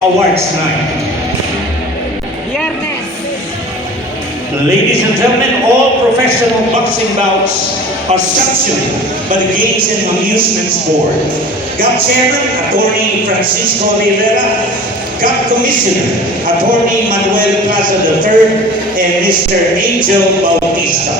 Awards night. Viernes. Ladies and gentlemen, all professional boxing bouts are sanctioned by the Games and Amusements Board. GAP Chairman, Attorney Francisco Rivera, GAP Commissioner, Attorney Manuel Plaza III, and Mr. Angel Bautista.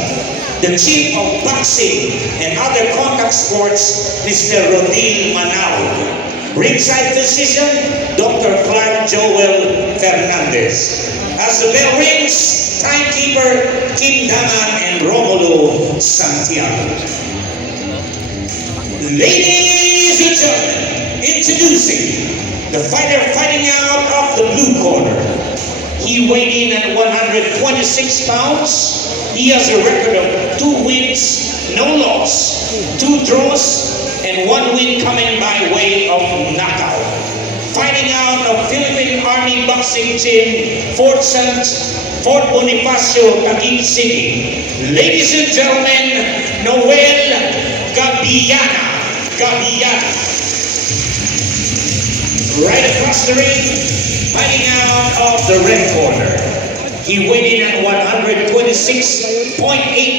The Chief of Boxing and other contact sports, Mr. Rodil Manao. Ringside physician, Dr. Clark Joel Fernandez. As the bell rings, timekeeper Kim Daman and Romulo Santiago. Ladies and gentlemen, introducing the fighter fighting out of the blue corner. He weighed in at 126 pounds. He has a record of 2 wins, no loss, 2 draws, and 1 win coming by way of knockout. Fighting out of Philippine Army Boxing Gym, Fort Bonifacio, Taguig City. Ladies and gentlemen, Noel Gabiana. Right across the ring, fighting out of the red corner. He weighed in at 126.8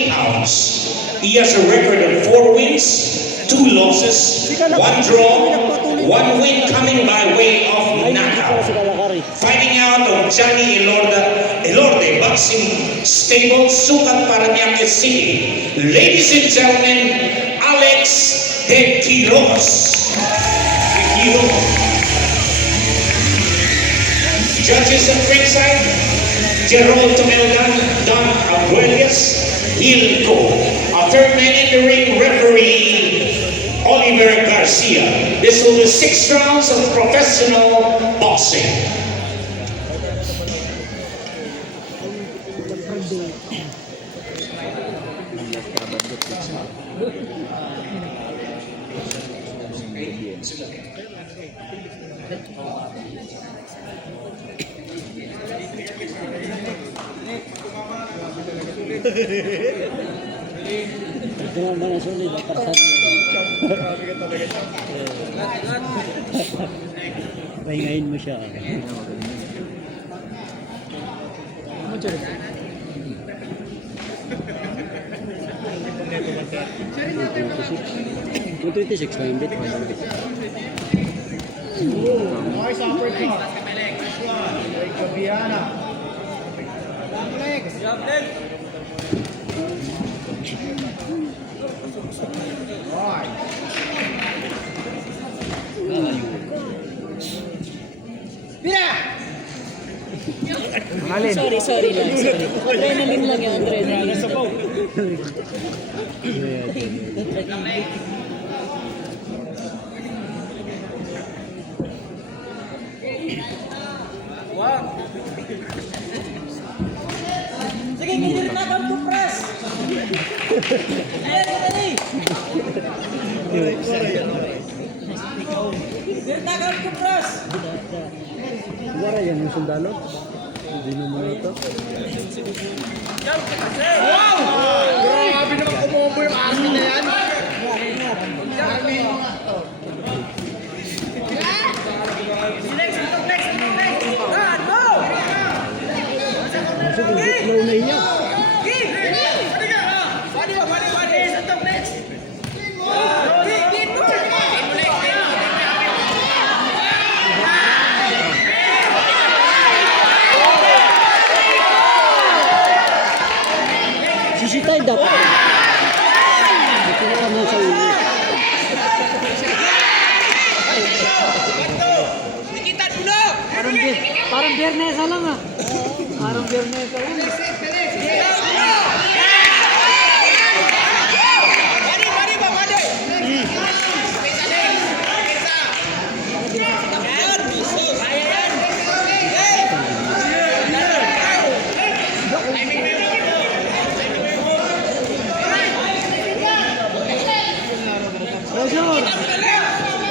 pounds. He has a record of 4 wins, 2 losses, 1 draw, 1 win coming by way of knockout. Fighting out of Johnny Elorde Boxing Stable, Sukat, Parañaque City. Ladies and gentlemen, Alex De Quiroz. Judges at ringside, Gerald Tomeldan, Don Aguelias, Hilco. A third man in the ring, referee Oliver Garcia. This will be 6 rounds of professional boxing. Ito naman ang sulit, parsan mo. Pahingayin mo siya. Ano siya? 226 na yung bit. Nice upper kick. Gabiana. Legs. Right. Pira! Sorry lang. Adrenaline lang yan, adrenaline. Sige, hindi rin natin to press. Ayan. Hindi rin natin to press. Wala yan yung sundalo. Hindi mo muna ito. Wow! Grabe naman kumombo yung army na yan. Army mo nga to. Next. Run, go! Kasi kung flow na inya. Sisitay dapat. Ito na naman sa ulo. Parang Biyernesa lang ah. Parang Biyernesa lang.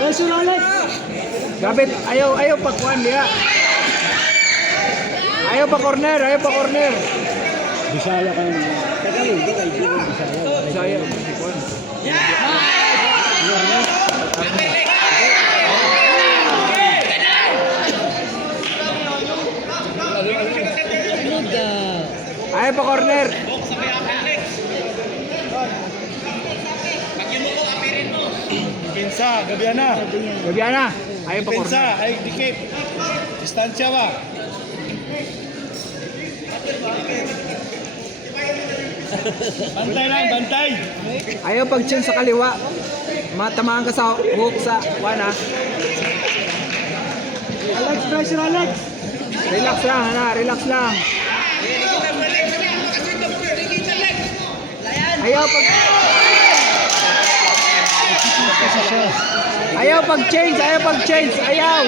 Pressure ulit. Gabit, ayaw pakuan dia. Ayaw pa corner. Bisaya ka naman. Tagalog, di kayo Bisaya. Bisaya. Ayaw pa corner. Pensa, Gabiana. Gabiana. Ayaw pa Pensa, corner. ay dikit. Distansya ba? Bantay lang, bantay. Ayaw pag-chin sa kaliwa. Matamaan ka sa hook sa wana. Alex, pressure Alex. Relax lang, ana, relax lang. Ayaw pag Ayaw pag-change, ayaw pag-change, ayaw.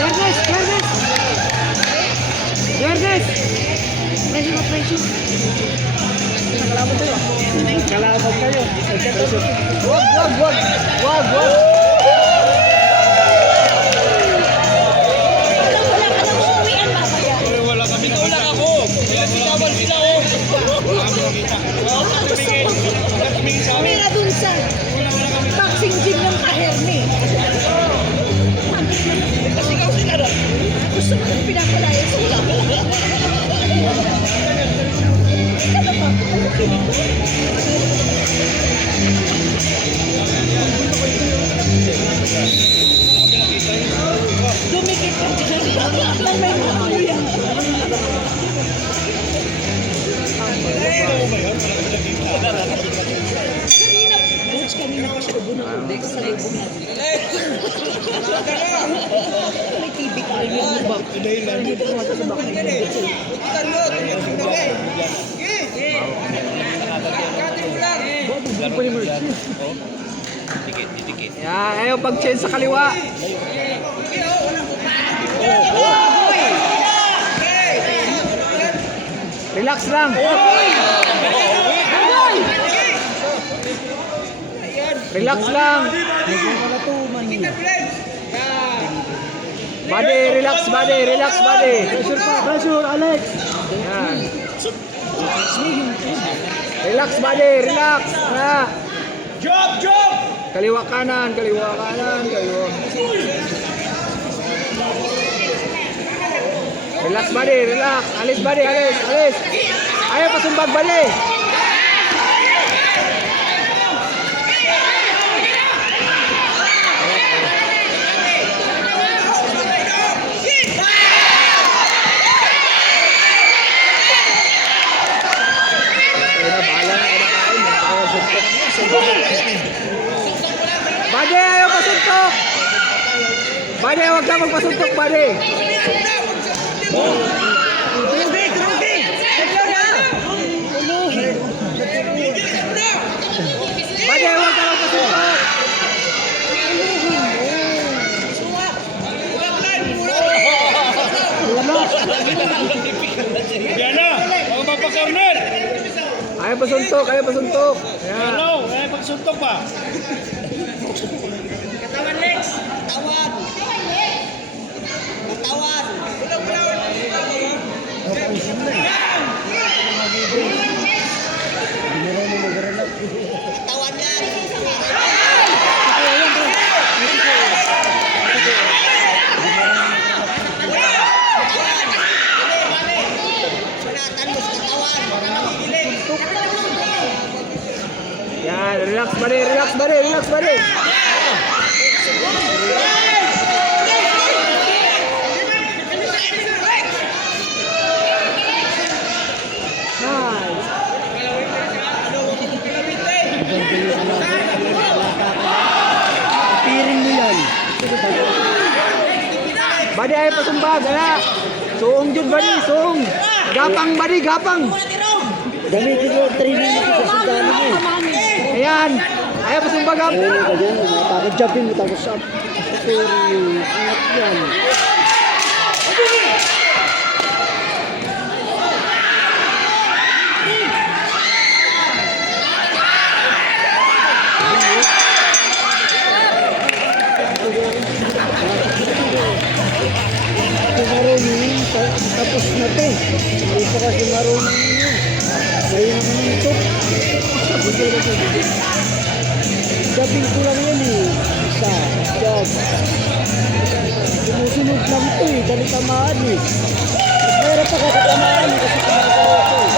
Yernes, Yernes. Yernes. Pressure, pressure. Kalaban tayo. Kalaban kayo. Wag. Wala kami nakita. Wala ako. Wala sila oh. Wala kami nakita. Tumingin sa amin. Mira dun sa boxing gym ng Kaherni. Pasigaw sila na. Gusto mo nang pinapalaya sa ulam. Ano ba? Ano kinig? Dumikit ka dyan. Lang may mga yan. Kanina pa siya bunod ko sa libong natin. May TV ka rin yung bak. Hindi ko mata sa bak. Yan, ayaw pag-change sa kaliwa. Relax lang. Relax lang. Body, relax body, relax body. Pressure pa, pressure Alex. Yan. Relax body, relax. Ha. Job! Kaliwa kanan, kaliwa kanan, kaliwa. Relax body, relax. Alis body, alis, alis. Ayaw pasumbag body. Bade, ayaw pasuntok! Bade, huwag ka magpasuntok, Bade! Bade, huwag ka magpasuntok! Gabiana, mga magpa-corner. Ayaw pasuntok, ayaw pasuntok! Ayan. Hello, ay pagsuntok pa. Yan, relax, Bade, relax, Bade, relax, Bade! Nice! Piring mo yan. Bade, ayaw pasumbag, ala! Suong dyan, Bade, suong! Gapang, Bade, gapang! Gamitin mo, training mo sa sundalo mo. Ayan! Ayaw pasumbag, gapang! Ayun ka dyan, takot-jumpin mo, tapos up. Sorry, ingat yan. Marunong, tapos na to. Hindi pa kasi marunong yun. Ngayon naman ito. Jabin ko lang yan eh. Isa, jab. Sumusunod lang ito eh. Dali tamaan eh. Mas mahirap pa kasi tamaan eh. Kasi kumakalaw ko eh.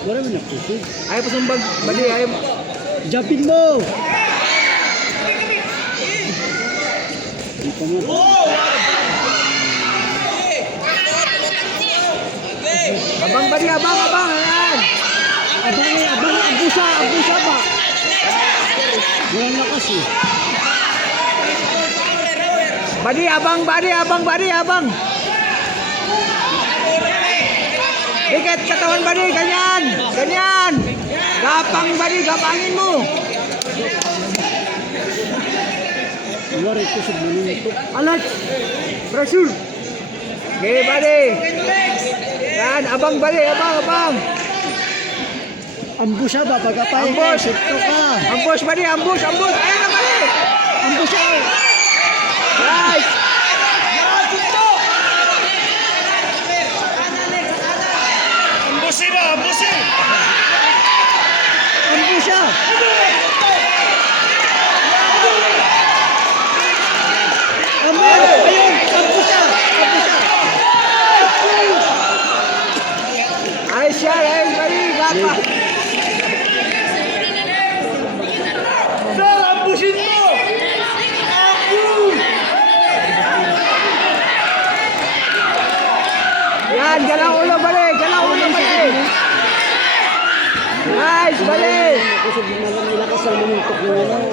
Wala mo na puso. Ayaw pa sumbag. Bali, ayaw. Jabin mo! Hindi pa mo. Abang bali, abang. Ayan. Abang, abusa pa. Walang lakas eh. Badi, abang. Dikit katawan badi, ganyan. Gapang badi, gapangin mo. Wala rin ito sa bulong ito. Alat. Pressure. Okay, badi. Yan, abang badi, abang. Ambush ba? Pagkapay ka. Ambush. Sito ka. Ambush badi, ambush. Ayan na badi. Ambush siya. Nice. Ambusin mo, ambusin! Ambush siya. Ayun. Ambush siya. Ayos yan, ayos badi, gapa. Sir, ambusin mo! Yan, galang ulo badi. Nice, badi. Kasi malakas ang mamuntok ng ano.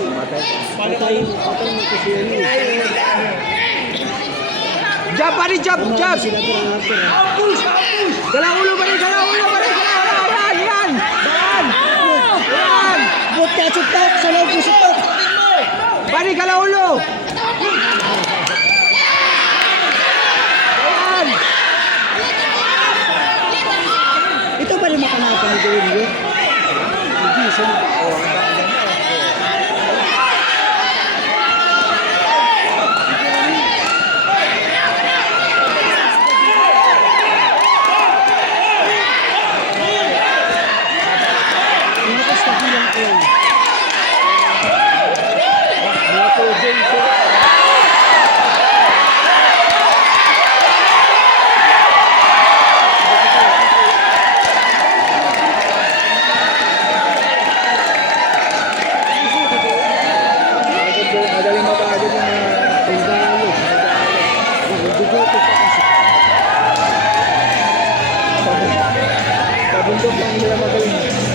Patay mo kasi yan eh. Jab badi, jab. Sila pirang hapir. Galang ulo badi. Yan. Buat ka sutok. Sa loob ko sutok. Badi, galang ulo. Yan. Ito ba rin makanapang ni Gawin mo? Hindi, saan? Bundok lang nila magaling.